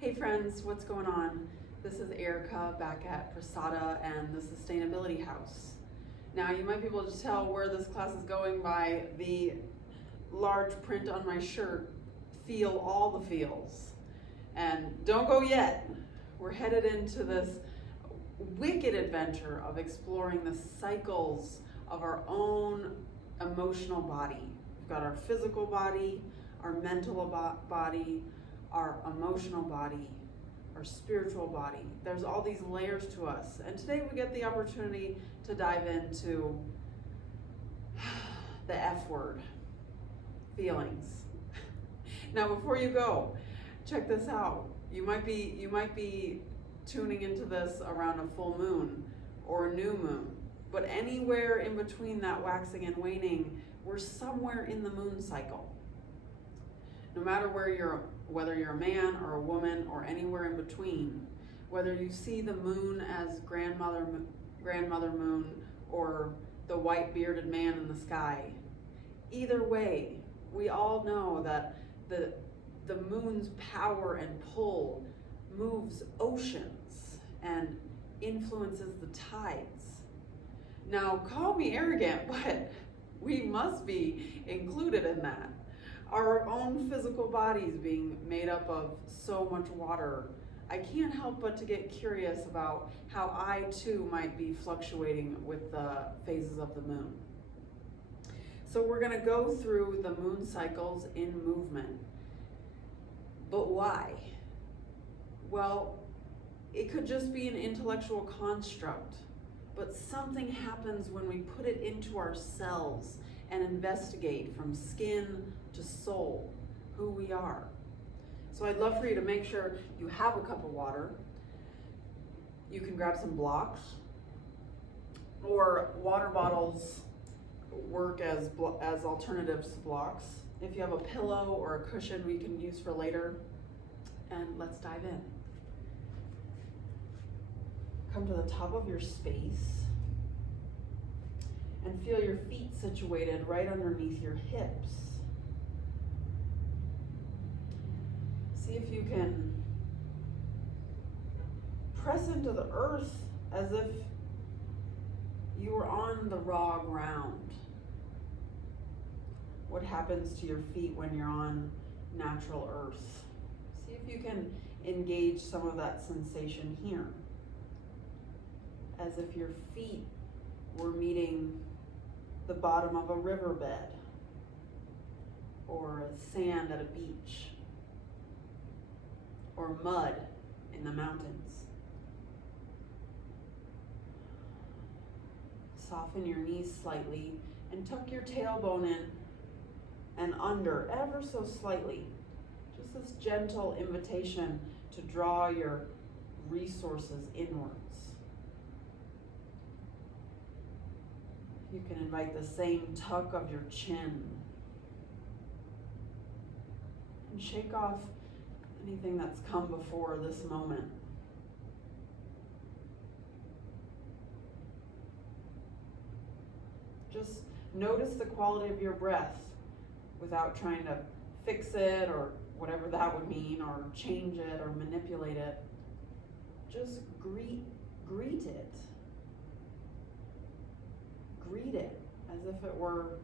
Hey friends, what's going on? This is Erica back at Prasada and the Sustainability House. Now you might be able to tell where this class is going by the large print on my shirt, feel all the feels. And don't go yet. We're headed into this wicked adventure of exploring the cycles of our own emotional body. We've got our physical body, our mental body, our emotional body, our spiritual body. There's all these layers to us. And today we get the opportunity to dive into the F word, feelings. Now before you go, check this out. You might be tuning into this around a full moon or a new moon, but anywhere in between that waxing and waning, we're somewhere in the moon cycle. No matter whether you're a man or a woman or anywhere in between, whether you see the moon as grandmother moon or the white bearded man in the sky, either way, we all know that the moon's power and pull moves oceans and influences the tides. Now, call me arrogant, but we must be included in that. Our own physical bodies being made up of so much water, I can't help but to get curious about how I too might be fluctuating with the phases of the moon. So we're going to go through the moon cycles in movement. But why? Well, it could just be an intellectual construct, but something happens when we put it into our cells and investigate from skin to soul who we are. So I'd love for you to make sure you have a cup of water. You can grab some blocks, or water bottles work as alternatives to blocks. If you have a pillow or a cushion we can use for later, and let's dive in. Come to the top of your space and feel your feet situated right underneath your hips. See if you can press into the earth as if you were on the raw ground. What happens to your feet when you're on natural earth? See if you can engage some of that sensation here. As if your feet were meeting the bottom of a riverbed or sand at a beach or mud in the mountains. Soften your knees slightly and tuck your tailbone in and under ever so slightly. Just this gentle invitation to draw your resources inwards. You can invite the same tuck of your chin and shake off anything that's come before this moment. Just notice the quality of your breath without trying to fix it or whatever that would mean, or change it or manipulate it. Just greet it. Greet it as if it were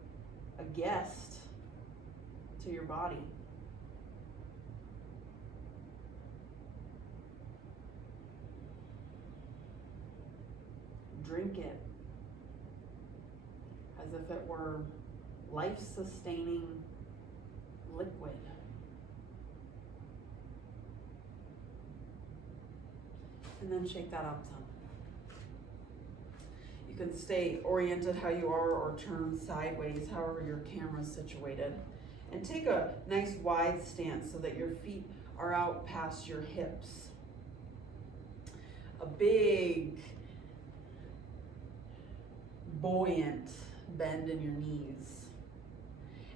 a guest to your body. Drink it as if it were life-sustaining liquid. And then shake that up some. You can stay oriented how you are or turn sideways, however your camera's situated. And take a nice wide stance so that your feet are out past your hips. A big, buoyant bend in your knees.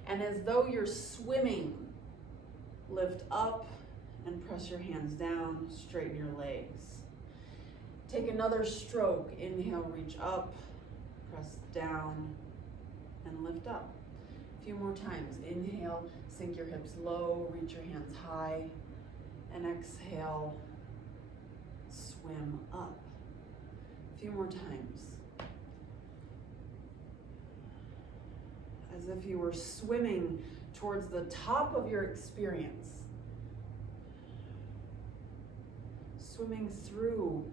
And as though you're swimming, lift up and press your hands down, straighten your legs. Take another stroke. Inhale, reach up, press down, and lift up. A few more times. Inhale, sink your hips low, reach your hands high. And exhale, swim up. A few more times. As if you were swimming towards the top of your experience. Swimming through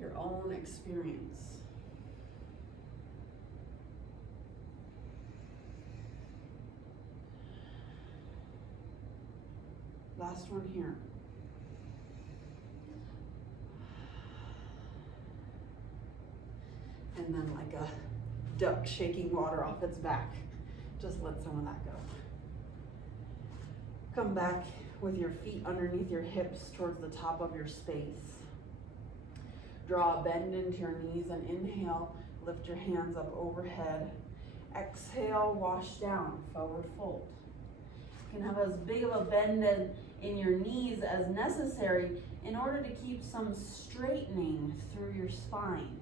your own experience. Last one here. And then like a duck shaking water off its back. Just let some of that go. Come back with your feet underneath your hips towards the top of your space. Draw a bend into your knees and inhale, lift your hands up overhead. Exhale, wash down, forward fold. You can have as big of a bend in your knees as necessary in order to keep some straightening through your spine.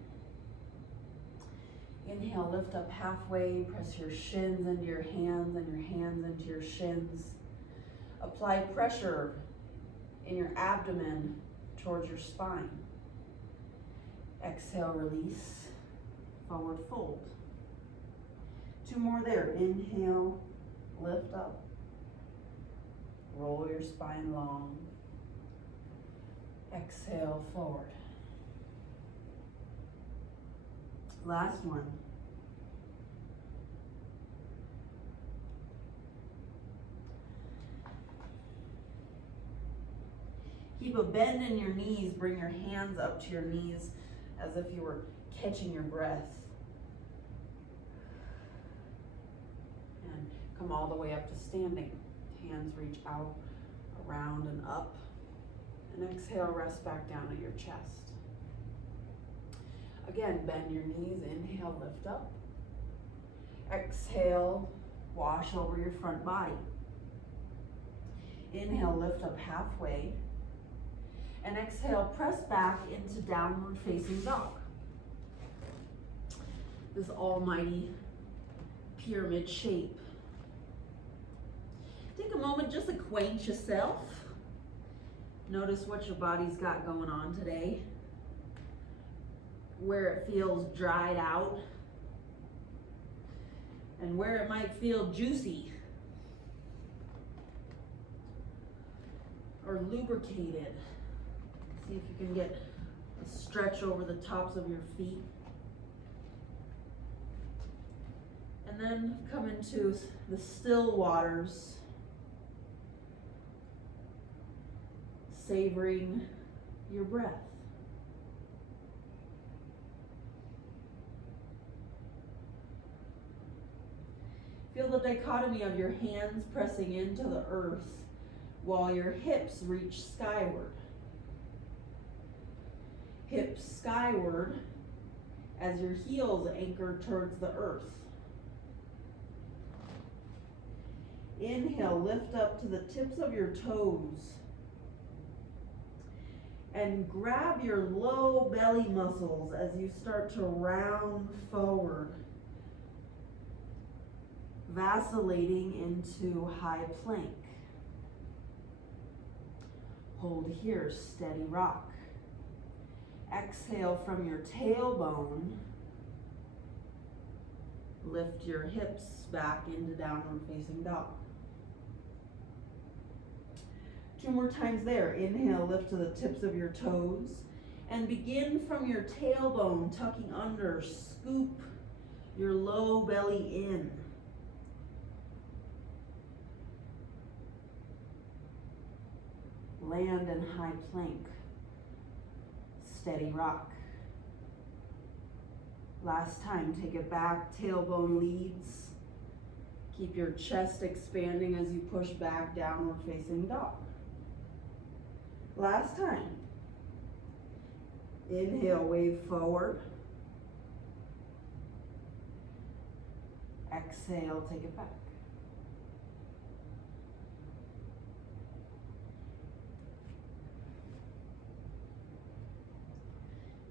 Inhale, lift up halfway, press your shins into your hands and your hands into your shins. Apply pressure in your abdomen towards your spine. Exhale, release, forward fold. 2 more there. Inhale, lift up. Roll your spine long. Exhale, forward. Last one. Keep a bend in your knees. Bring your hands up to your knees as if you were catching your breath. And come all the way up to standing. Hands reach out, around and up. And exhale, rest back down at your chest. Again, bend your knees. Inhale, lift up. Exhale, wash over your front body. Inhale, lift up halfway. And exhale, press back into downward facing dog. This almighty pyramid shape. Take a moment, just acquaint yourself. Notice what your body's got going on today. Where it feels dried out. And where it might feel juicy. Or lubricated. See if you can get a stretch over the tops of your feet. And then come into the still waters. Savoring your breath. Feel the dichotomy of your hands pressing into the earth while your hips reach skyward. Hips skyward as your heels anchor towards the earth. Inhale, lift up to the tips of your toes. And grab your low belly muscles as you start to round forward, vacillating into high plank. Hold here, steady rock. Exhale from your tailbone. Lift your hips back into downward facing dog. 2 more times there. Inhale, lift to the tips of your toes. And begin from your tailbone, tucking under. Scoop your low belly in. Land in high plank. Steady rock. Last time, take it back, tailbone leads. Keep your chest expanding as you push back, downward facing dog. Last time. Inhale, wave forward. Exhale, take it back.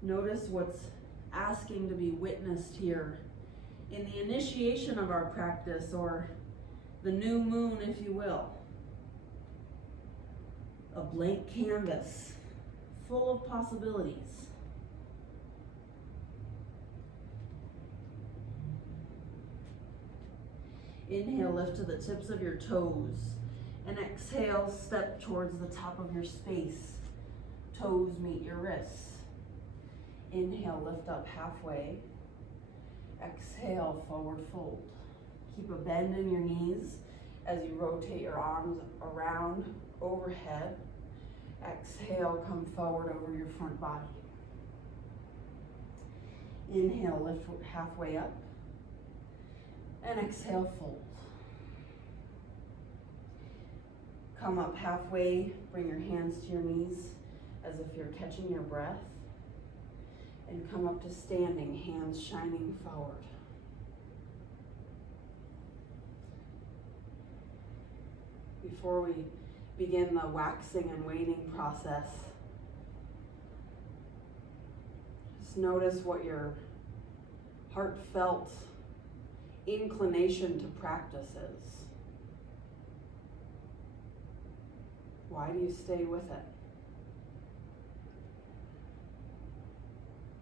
Notice what's asking to be witnessed here in the initiation of our practice, or the new moon, if you will. a blank canvas full of possibilities. Inhale, lift to the tips of your toes. And exhale, step towards the top of your space. Toes meet your wrists. Inhale, lift up halfway. Exhale, forward fold. Keep a bend in your knees as you rotate your arms around, overhead. Exhale, come forward over your front body. Inhale, lift halfway up. And exhale, fold. Come up halfway, bring your hands to your knees as if you're catching your breath. And come up to standing, hands shining forward. Before we begin the waxing and waning process, just notice what your heartfelt inclination to practice is. Why do you stay with it?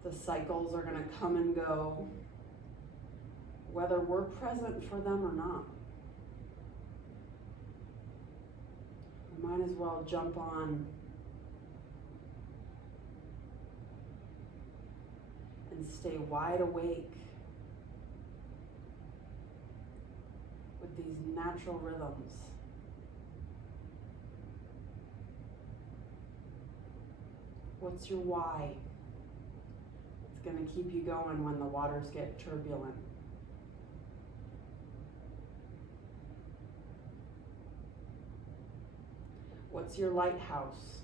The cycles are going to come and go, whether we're present for them or not. We might as well jump on and stay wide awake with these natural rhythms. What's your why? It's going to keep you going when the waters get turbulent. What's your lighthouse?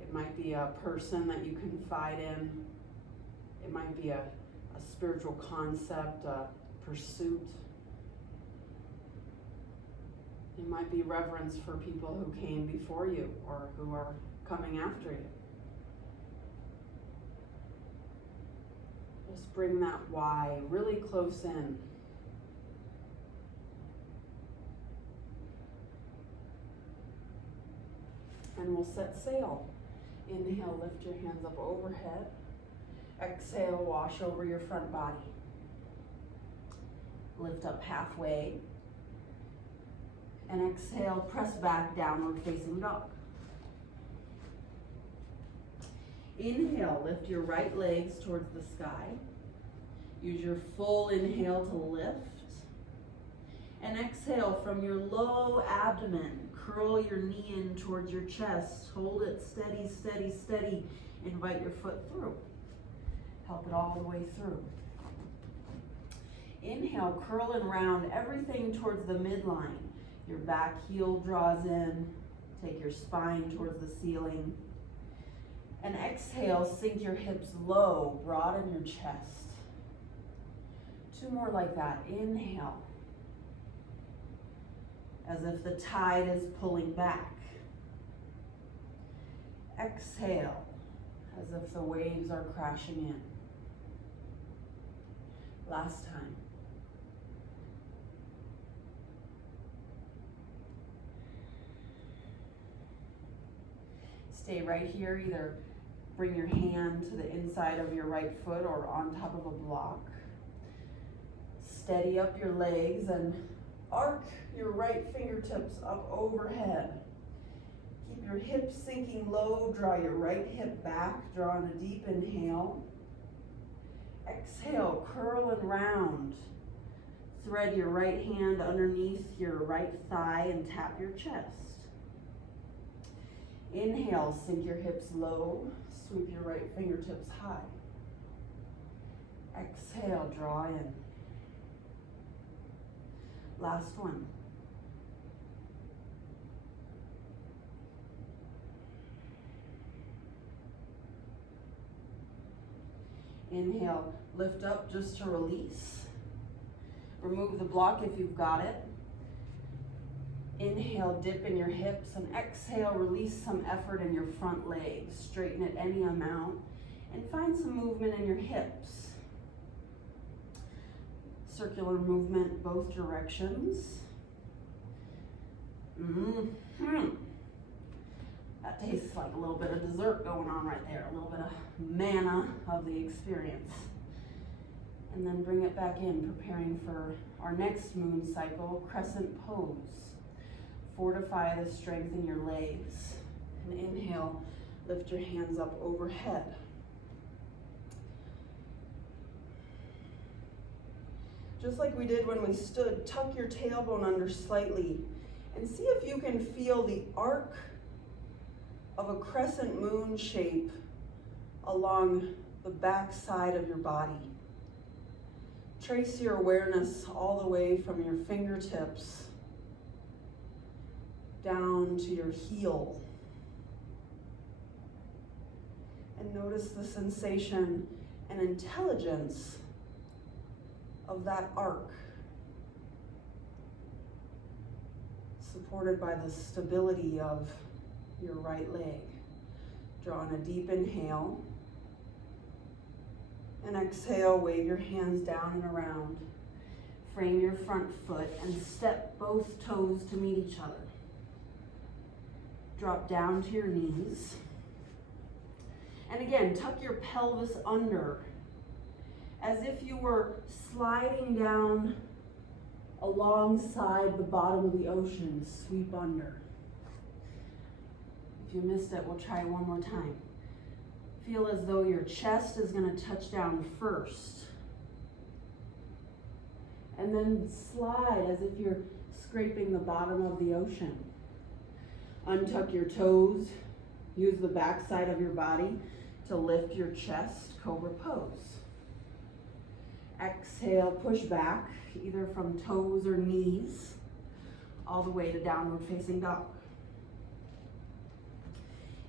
It might be a person that you confide in. It might be a spiritual concept, a pursuit. It might be reverence for people who came before you or who are coming after you. Just bring that why really close in. And we'll set sail. Inhale, lift your hands up overhead. Exhale, wash over your front body. Lift up halfway. And exhale, press back, downward facing dog. Inhale, lift your right legs towards the sky. Use your full inhale to lift. And exhale from your low abdomen. Curl your knee in towards your chest. Hold it steady, steady, steady. Invite your foot through. Help it all the way through. Inhale, curl and round everything towards the midline. Your back heel draws in. Take your spine towards the ceiling. And exhale, sink your hips low, broaden your chest. Two more like that. Inhale. As if the tide is pulling back. Exhale, as if the waves are crashing in. Last time. Stay right here, either bring your hand to the inside of your right foot or on top of a block. Steady up your legs and arc your right fingertips up overhead. Keep your hips sinking low, draw your right hip back, draw in a deep inhale. Exhale, curl and round. Thread your right hand underneath your right thigh and tap your chest. Inhale, sink your hips low, sweep your right fingertips high. Exhale, draw in. Last one. Inhale, lift up just to release. Remove the block if you've got it. Inhale, dip in your hips, and exhale, release some effort in your front legs. Straighten it any amount, and find some movement in your hips. Circular movement both directions. Mm-hmm. That tastes like a little bit of dessert going on right there, a little bit of manna of the experience. And then bring it back in, preparing for our next moon cycle, crescent pose. Fortify the strength in your legs. And inhale, lift your hands up overhead. Just like we did when we stood, tuck your tailbone under slightly and see if you can feel the arc of a crescent moon shape along the back side of your body. Trace your awareness all the way from your fingertips down to your heel. And notice the sensation and intelligence of that arc, supported by the stability of your right leg. Draw in a deep inhale, and exhale, wave your hands down and around. Frame your front foot and step both toes to meet each other. Drop down to your knees. And again, tuck your pelvis under as if you were sliding down alongside the bottom of the ocean. Sweep under. If you missed it, we'll try one more time. Feel as though your chest is going to touch down first. And then slide as if you're scraping the bottom of the ocean. Untuck your toes. Use the back side of your body to lift your chest, cobra pose. Exhale, push back, either from toes or knees, all the way to downward facing dog.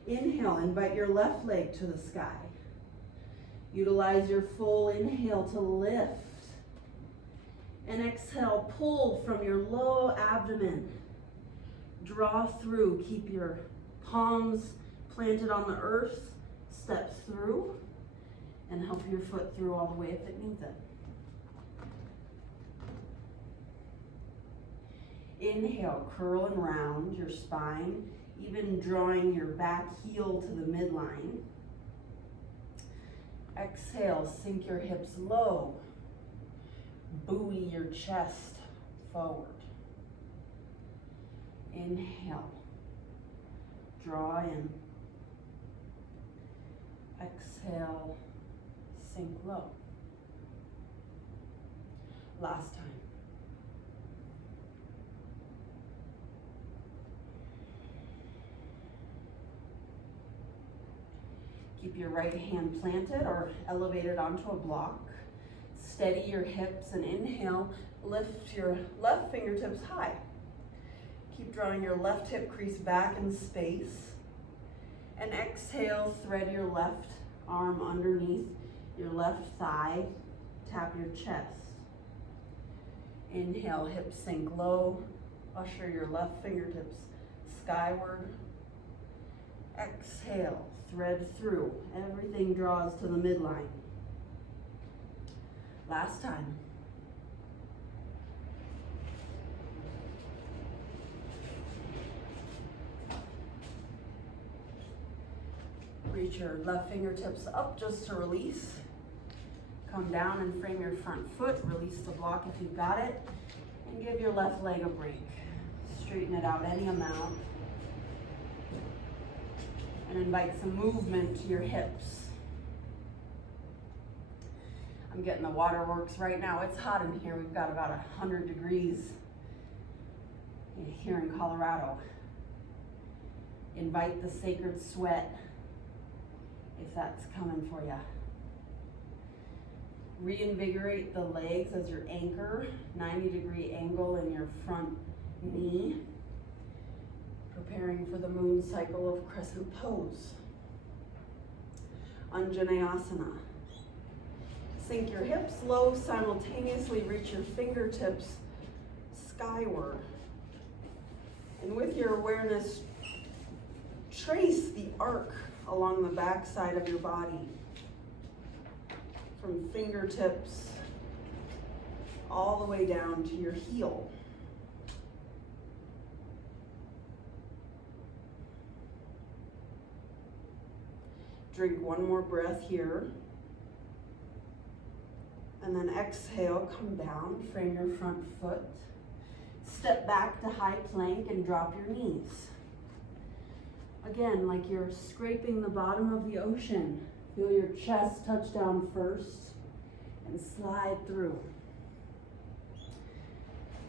Inhale, invite your left leg to the sky. Utilize your full inhale to lift. And exhale, pull from your low abdomen. Draw through, keep your palms planted on the earth. Step through and help your foot through all the way if it needs it. Inhale, curl and round your spine, even drawing your back heel to the midline. Exhale, sink your hips low. Buoy your chest forward. Inhale, draw in. Exhale, sink low. Last time. Keep your right hand planted or elevated onto a block. Steady your hips and inhale, lift your left fingertips high. Keep drawing your left hip crease back in space. And exhale, thread your left arm underneath your left thigh. Tap your chest. Inhale, hips sink low. Usher your left fingertips skyward. Exhale, thread through. Everything draws to the midline. Last time. Reach your left fingertips up just to release. Come down and frame your front foot. Release the block if you've got it. And give your left leg a break. Straighten it out any amount. And invite some movement to your hips. I'm getting the waterworks right now. It's hot in here. We've got about 100 degrees here in Colorado. Invite the sacred sweat if that's coming for you. Reinvigorate the legs as your anchor, 90-degree angle in your front knee, preparing for the moon cycle of crescent pose. Anjaneyasana. Sink your hips low, simultaneously reach your fingertips skyward. And with your awareness, trace the arc along the back side of your body. From fingertips all the way down to your heel. Drink one more breath here. And then exhale, come down, frame your front foot. Step back to high plank and drop your knees. Again, like you're scraping the bottom of the ocean. Feel your chest touch down first and slide through.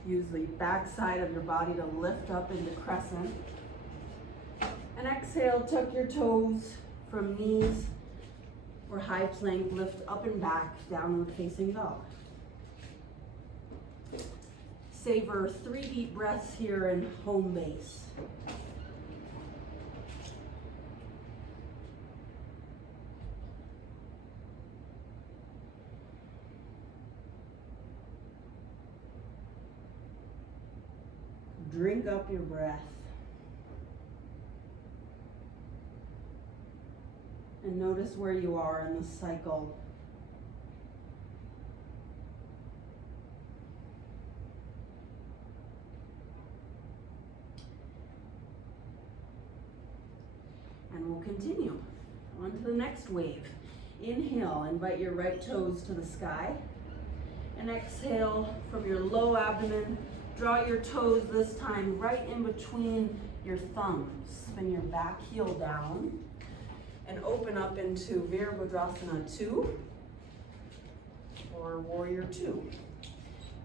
Use the back side of your body to lift up into crescent. And exhale, tuck your toes from knees or high plank, lift up and back, downward facing dog. Savor 3 deep breaths here in home base. Drink up your breath. And notice where you are in the cycle. And we'll continue on to the next wave. Inhale, invite your right toes to the sky. And exhale from your low abdomen. Draw your toes this time right in between your thumbs. Spin your back heel down and open up into Virabhadrasana 2 or Warrior 2.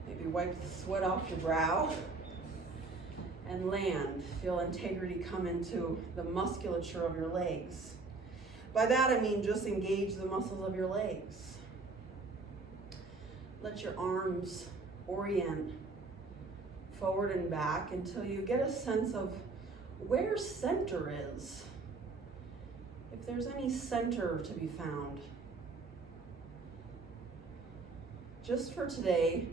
Maybe wipe the sweat off your brow and land. Feel integrity come into the musculature of your legs. By that I mean just engage the muscles of your legs. Let your arms orient forward and back until you get a sense of where center is. If there's any center to be found. Just for today,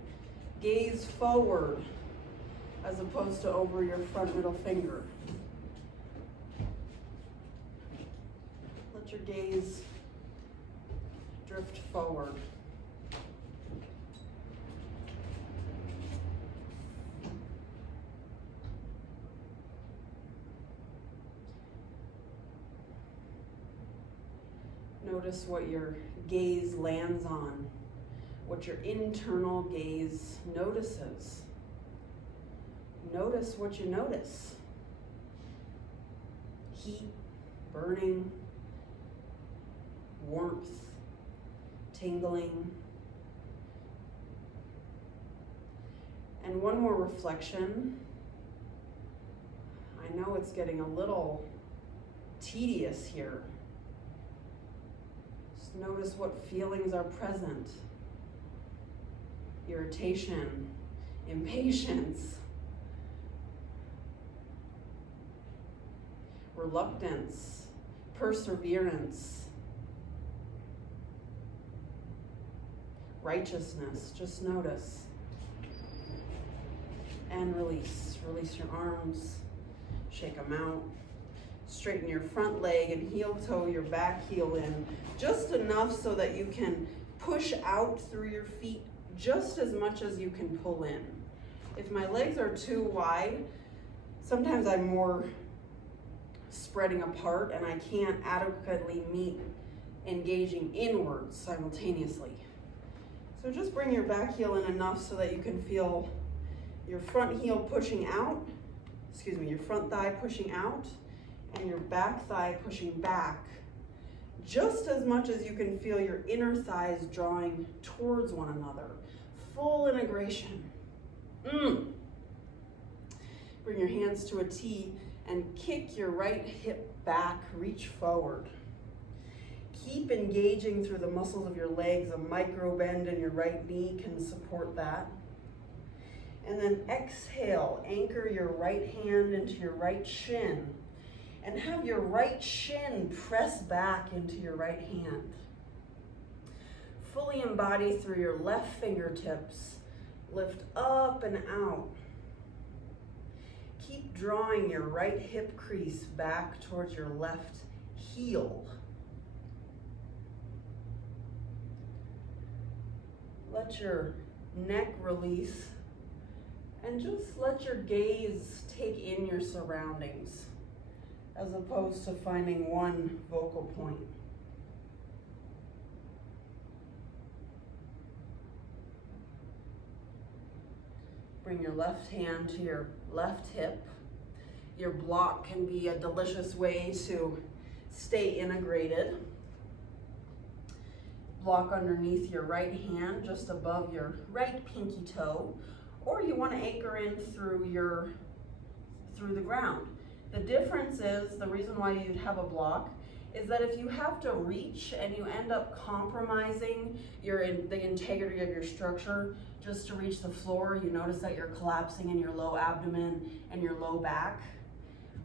gaze forward as opposed to over your front middle finger. Let your gaze drift forward. Notice what your gaze lands on, what your internal gaze notices. Notice what you notice. Heat, burning, warmth, tingling. And one more reflection. I know it's getting a little tedious here. Just notice what feelings are present. Irritation, impatience, reluctance, perseverance, righteousness. Just notice. And release. Release your arms. Shake them out. Straighten your front leg and heel toe your back heel in. Just enough so that you can push out through your feet just as much as you can pull in. If my legs are too wide, sometimes I'm more spreading apart and I can't adequately meet engaging inwards simultaneously. So just bring your back heel in enough so that you can feel your front heel pushing out, your front thigh pushing out, and your back thigh pushing back, just as much as you can feel your inner thighs drawing towards one another. Full integration. Bring your hands to a T and kick your right hip back, reach forward. Keep engaging through the muscles of your legs. A micro bend in your right knee can support that. And then exhale, anchor your right hand into your right shin and have your right shin press back into your right hand. Fully embody through your left fingertips. Lift up and out. Keep drawing your right hip crease back towards your left heel. Let your neck release and just let your gaze take in your surroundings as opposed to finding one focal point. Bring your left hand to your left hip. Your block can be a delicious way to stay integrated. Block underneath your right hand, just above your right pinky toe, or you want to anchor in through the ground. The difference is, the reason why you'd have a block is that if you have to reach and you end up compromising the integrity of your structure just to reach the floor, you notice that you're collapsing in your low abdomen and your low back.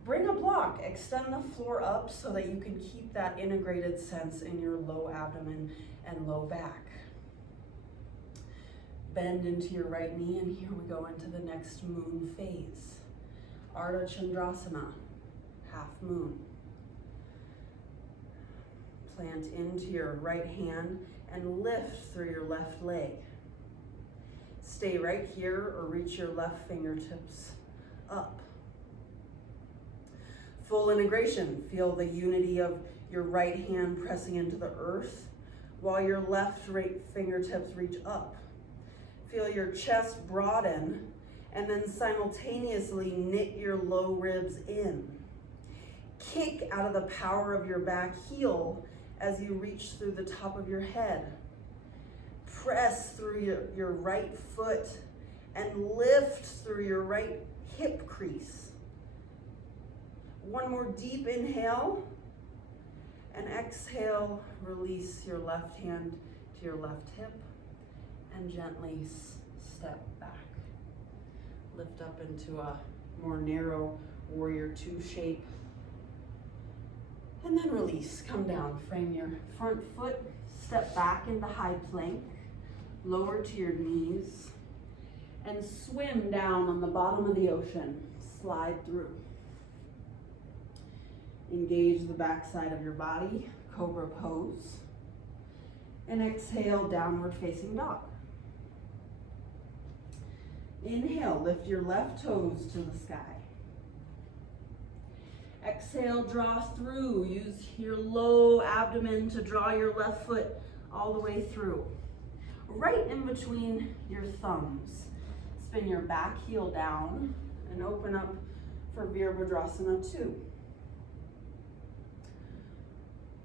Bring a block, extend the floor up so that you can keep that integrated sense in your low abdomen and low back. Bend into your right knee, and here we go into the next moon phase. Ardha Chandrasana, half moon. Plant into your right hand and lift through your left leg. Stay right here or reach your left fingertips up. Full integration. Feel the unity of your right hand pressing into the earth while your left right fingertips reach up. Feel your chest broaden and then simultaneously knit your low ribs in. Kick out of the power of your back heel as you reach through the top of your head. Press through your right foot and lift through your right hip crease. One more deep inhale, and exhale, release your left hand to your left hip and gently step back. Lift up into a more narrow warrior two shape. And then release, come down, frame your front foot, step back into high plank, lower to your knees, and swim down on the bottom of the ocean, slide through. Engage the backside of your body, cobra pose, and exhale, downward facing dog. Inhale, lift your left toes to the sky. Exhale, draw through. Use your low abdomen to draw your left foot all the way through. Right in between your thumbs. Spin your back heel down and open up for Virabhadrasana 2.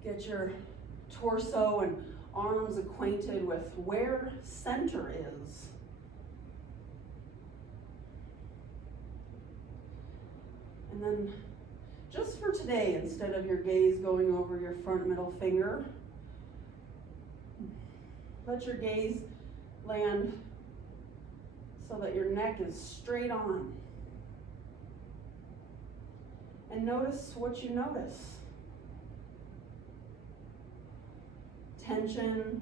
Get your torso and arms acquainted with where center is. And then just for today, instead of your gaze going over your front middle finger, let your gaze land so that your neck is straight on. And notice what you notice. Tension,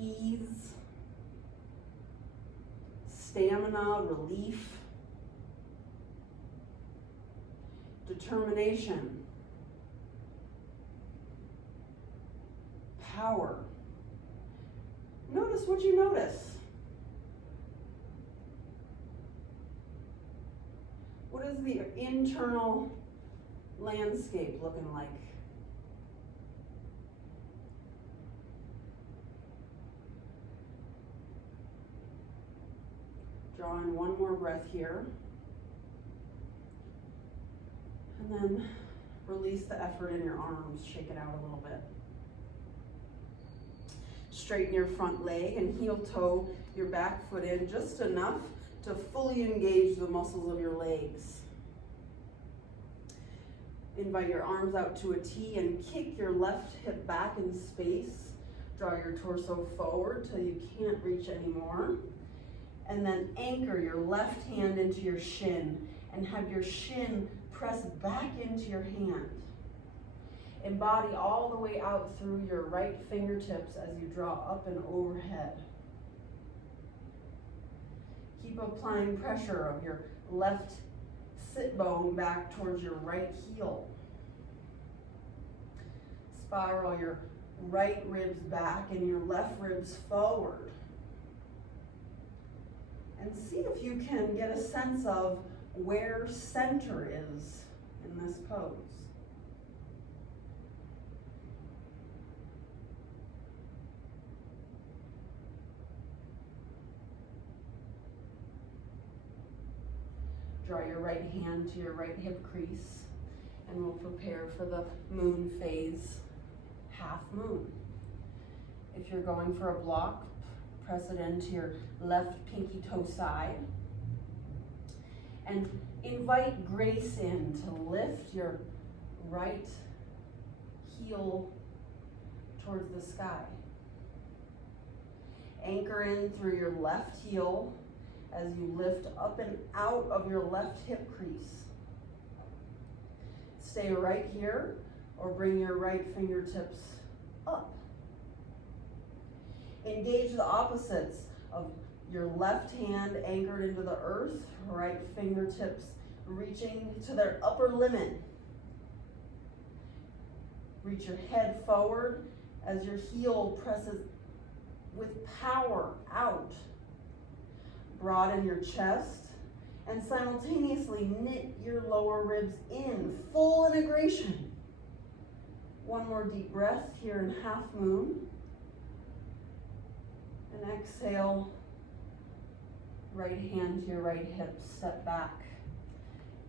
ease, stamina, relief, determination, power. Notice what you notice. What is the internal landscape looking like? Draw in one more breath here. And then release the effort in your arms. Shake it out a little bit. Straighten your front leg and heel toe your back foot in just enough to fully engage the muscles of your legs. Invite your arms out to a T and kick your left hip back in space. Draw your torso forward till you can't reach anymore. And then anchor your left hand into your shin and have your shin press back into your hand. Embody all the way out through your right fingertips as you draw up and overhead. Keep applying pressure of your left sit bone back towards your right heel. Spiral your right ribs back and your left ribs forward. And see if you can get a sense of where center is in this pose. Draw your right hand to your right hip crease, and we'll prepare for the moon phase, half moon. If you're going for a block, press it into your left pinky toe side. And invite grace in to lift your right heel towards the sky. Anchor in through your left heel as you lift up and out of your left hip crease. Stay right here or bring your right fingertips up. Engage the opposites of your left hand anchored into the earth, right fingertips reaching to their upper limit. Reach your head forward as your heel presses with power out. Broaden your chest and simultaneously knit your lower ribs in, full integration. One more deep breath here in half moon. And exhale, right hand to your right hip, step back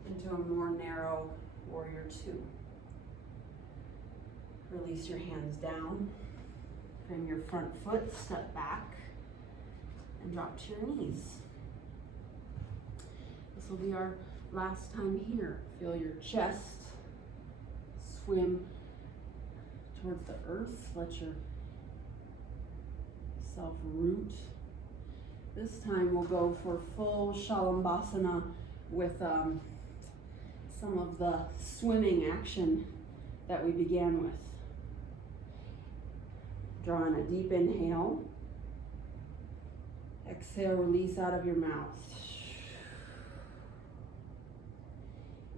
into a more narrow warrior two. Release your hands down, bring your front foot, step back, and drop to your knees. This will be our last time here. Feel your chest swim towards the earth. Let yourself root. This time we'll go for full Shalambhasana with some of the swimming action that we began with. Draw in a deep inhale. Exhale, release out of your mouth.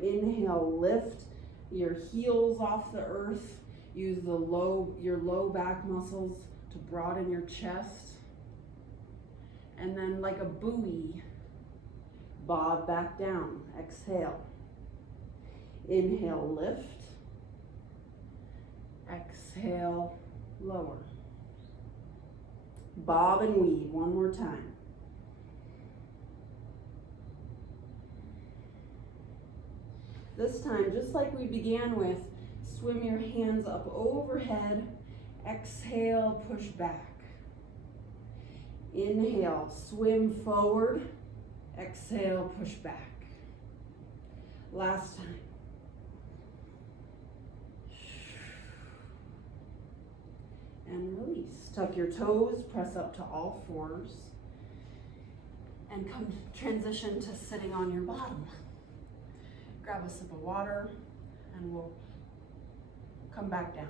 Inhale, lift your heels off the earth. Use your low back muscles to broaden your chest. And then like a buoy, bob back down. Exhale. Inhale, lift. Exhale, lower. Bob and weave one more time. This time, just like we began with, swim your hands up overhead. Exhale, push back. Inhale, swim forward. Exhale, push back. Last time. And release. Tuck your toes, press up to all fours, and come transition to sitting on your bottom. Grab a sip of water, and we'll come back down.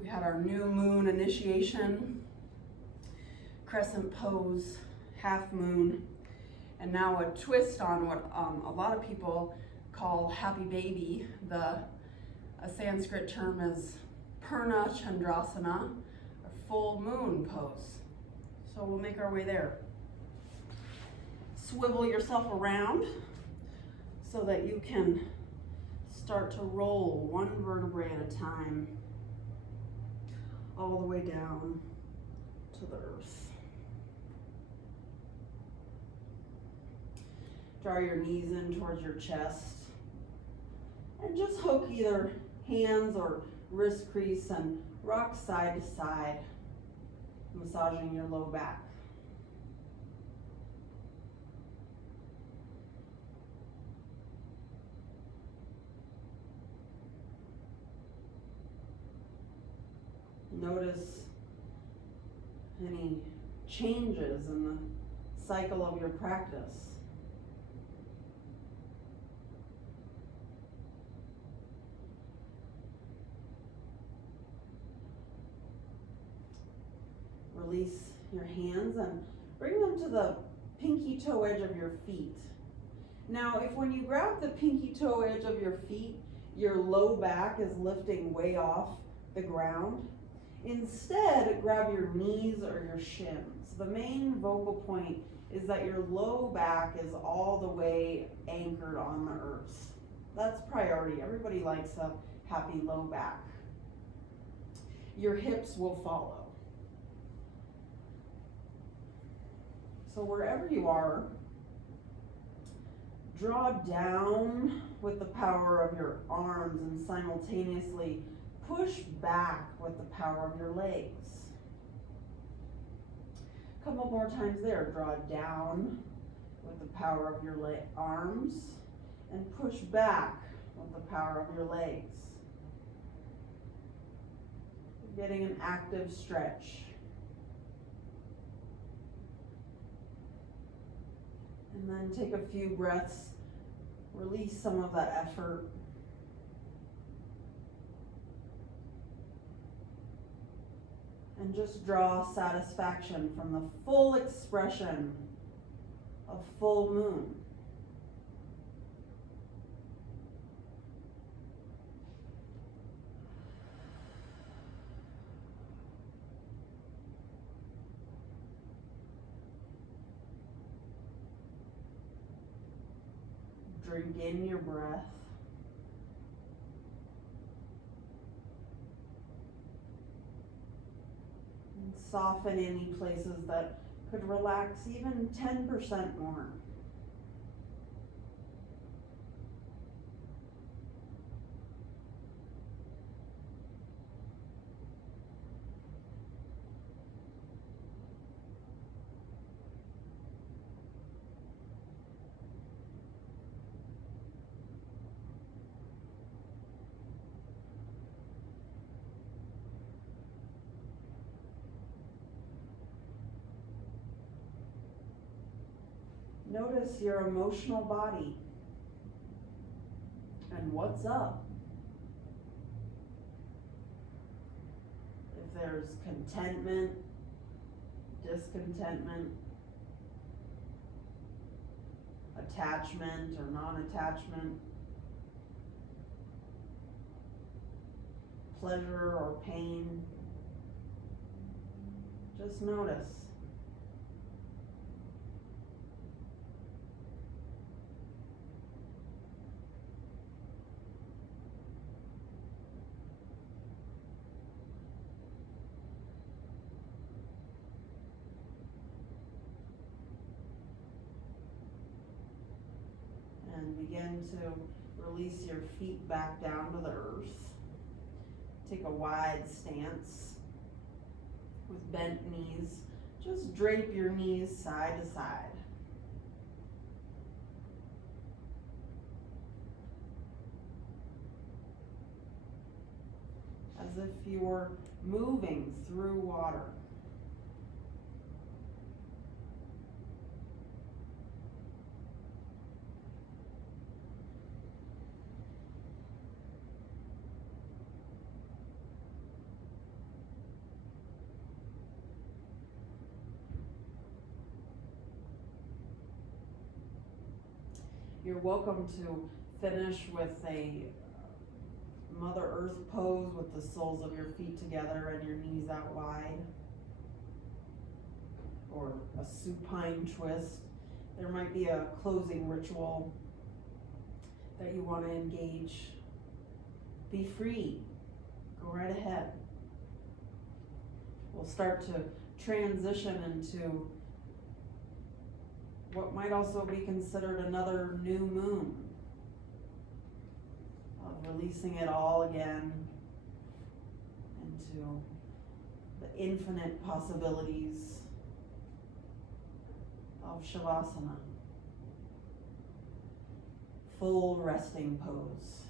We had our new moon initiation, crescent pose, half moon, and now a twist on what a lot of people call happy baby. A Sanskrit term is Purna Chandrasana, or full moon pose. So we'll make our way there. Swivel yourself around so that you can start to roll one vertebrae at a time all the way down to the earth. Draw your knees in towards your chest and just hook either hands or wrist crease and rock side to side, massaging your low back. Notice any changes in the cycle of your practice. Release your hands and bring them to the pinky toe edge of your feet. Now, if when you grab the pinky toe edge of your feet, your low back is lifting way off the ground, instead grab your knees or your shins. The main vocal point is that your low back is all the way anchored on the earth. That's priority. Everybody likes a happy low back. Your hips will follow. So wherever you are, draw down with the power of your arms and simultaneously push back with the power of your legs. A couple more times there. Draw down with the power of your arms and push back with the power of your legs. Getting an active stretch. And then take a few breaths, release some of that effort. And just draw satisfaction from the full expression of full moon. Drink in your breath. And soften any places that could relax even 10% more. Notice your emotional body and what's up. If there's contentment, discontentment, attachment or non-attachment, pleasure or pain, just notice. And begin to release your feet back down to the earth. Take a wide stance with bent knees. Just drape your knees side to side. As if you were moving through water. You're welcome to finish with a Mother Earth pose with the soles of your feet together and your knees out wide. Or a supine twist. There might be a closing ritual that you want to engage. Be free. Go right ahead. We'll start to transition into what might also be considered another new moon, of releasing it all again into the infinite possibilities of Shavasana, full resting pose.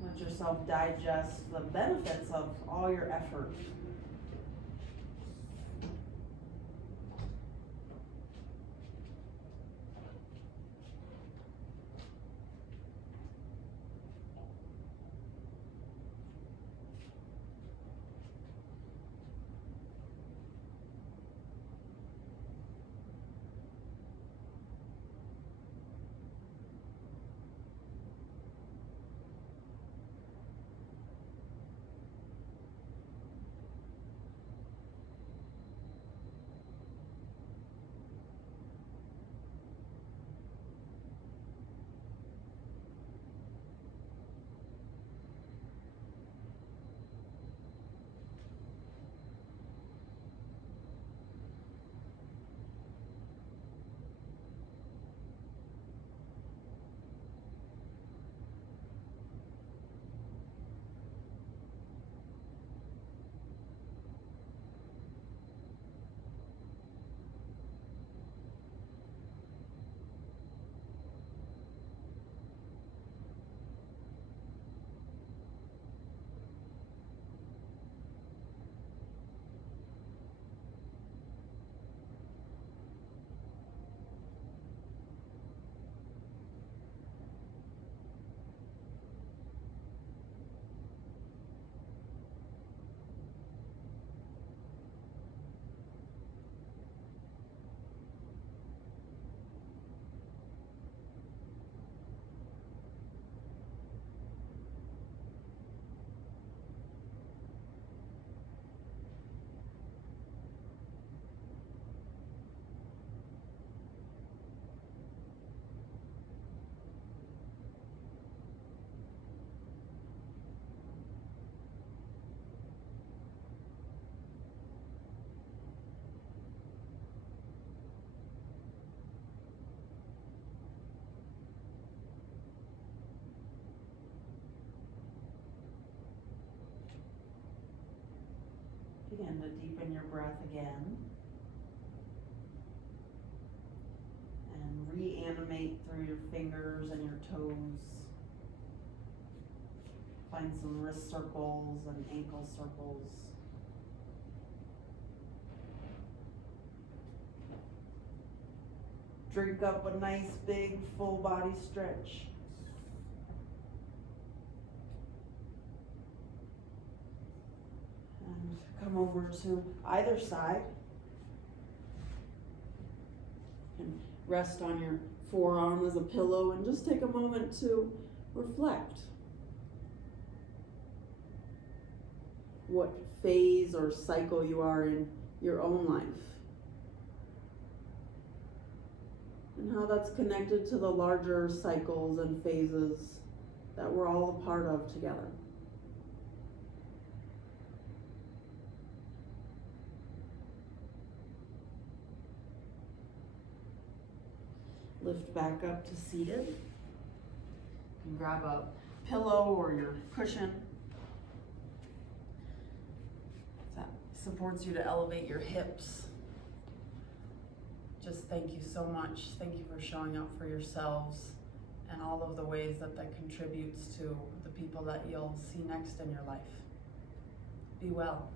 Let yourself digest the benefits of all your effort. Begin to deepen your breath again. And reanimate through your fingers and your toes. Find some wrist circles and ankle circles. Drink up a nice big full body stretch. And come over to either side. And rest on your forearm as a pillow and just take a moment to reflect. What phase or cycle you are in your own life. And how that's connected to the larger cycles and phases that we're all a part of together. Lift back up to seated. You can grab a pillow or your cushion. That supports you to elevate your hips. Just thank you so much. Thank you for showing up for yourselves and all of the ways that contributes to the people that you'll see next in your life. Be well.